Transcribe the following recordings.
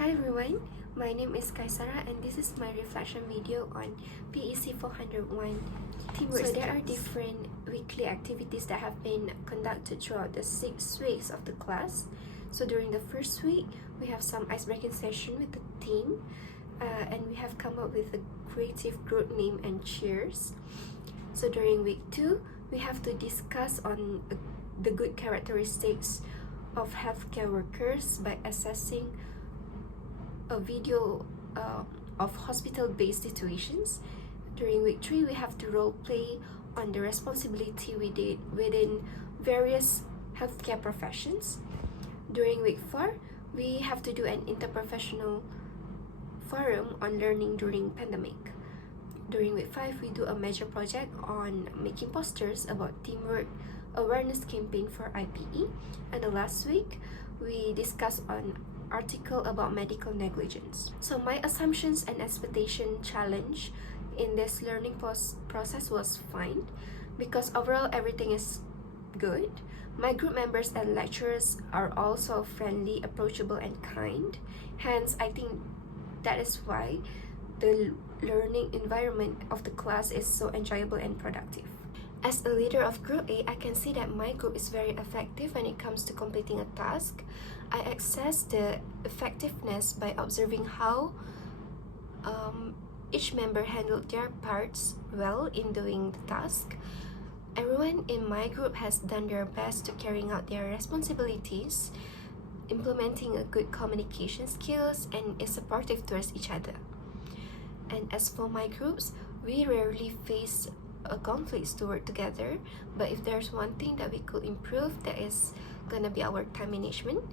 Hi everyone, my name is Kaisara and this is my reflection video on PEC401 teamwork. So there are different weekly activities that have been conducted throughout the 6 weeks of the class. So during the first week, we have some ice-breaking session with the team and we have come up with a creative group name and cheers. So during week 2, we have to discuss on the good characteristics of healthcare workers by assessing a video of hospital-based situations. During week 3, we have to role play on the responsibility we did within various healthcare professions. During week 4, we have to do an interprofessional forum on learning during pandemic. During week 5, we do a major project on making posters about teamwork awareness campaign for IPE. And the last week, we discuss on article about medical negligence. So my assumptions and expectation challenge in this learning process was fine because overall everything is good. My group members and lecturers are also friendly, approachable, and kind. Hence, I think that is why the learning environment of the class is so enjoyable and productive. As a leader of Group A, I can see that my group is very effective when it comes to completing a task. I assess the effectiveness by observing how each member handled their parts well in doing the task. Everyone in my group has done their best to carrying out their responsibilities, implementing a good communication skills, and is supportive towards each other. And as for my groups, we rarely face conflicts to work together, but if there's one thing that we could improve, that is gonna be our time management.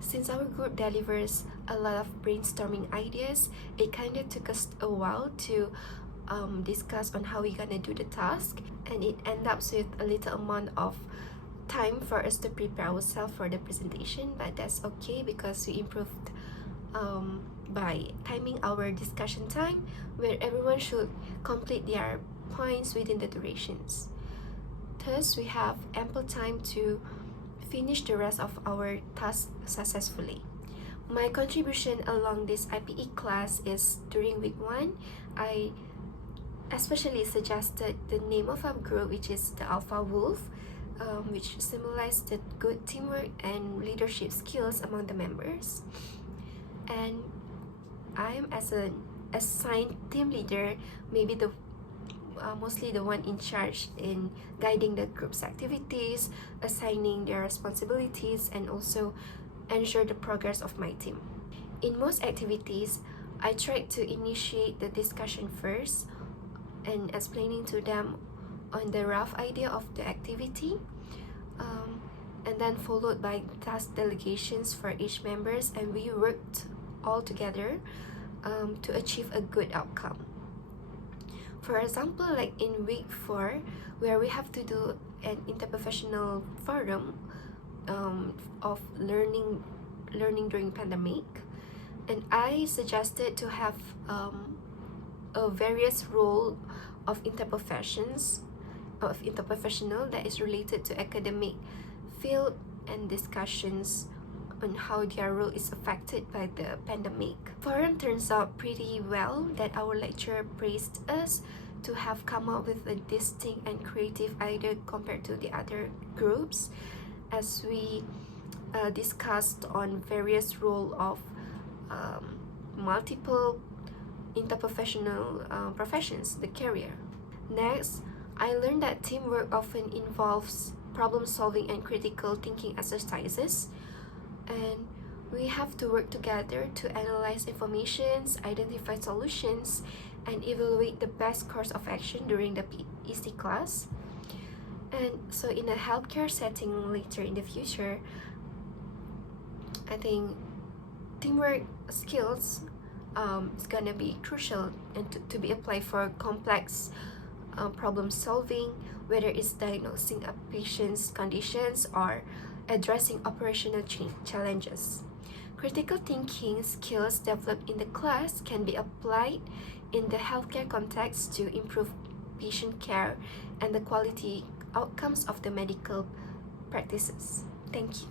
Since our group delivers a lot of brainstorming ideas, it kind of took us a while to discuss on how we're gonna do the task, and it ends up with a little amount of time for us to prepare ourselves for the presentation, but that's okay because we improved by timing our discussion time where everyone should complete their points within the durations. Thus, we have ample time to finish the rest of our task successfully. My contribution along this IPE class is during week 1, I especially suggested the name of our group, which is the Alpha Wolf, which symbolizes the good teamwork and leadership skills among the members. And I am as an assigned team leader, maybe mostly the one in charge in guiding the group's activities, assigning their responsibilities, and also ensure the progress of my team. In most activities, I try to initiate the discussion first and explaining to them on the rough idea of the activity, and then followed by task delegations for each members, and we worked all together to achieve a good outcome. For example, like in week 4, where we have to do an interprofessional forum of learning during pandemic, and I suggested to have a various role of interprofessional that is related to academic field and discussions on how their role is affected by the pandemic. Forum turns out pretty well that our lecturer praised us to have come up with a distinct and creative idea compared to the other groups, as we discussed on various role of multiple interprofessional professions, the career. Next, I learned that teamwork often involves problem solving and critical thinking exercises, and we have to work together to analyze information, identify solutions, and evaluate the best course of action during the PEC class. And so in a healthcare setting later in the future, I think teamwork skills is gonna be crucial and to be applied for complex problem solving, whether it's diagnosing a patient's conditions or addressing operational challenges. Critical thinking skills developed in the class can be applied in the healthcare context to improve patient care and the quality outcomes of the medical practices. Thank you.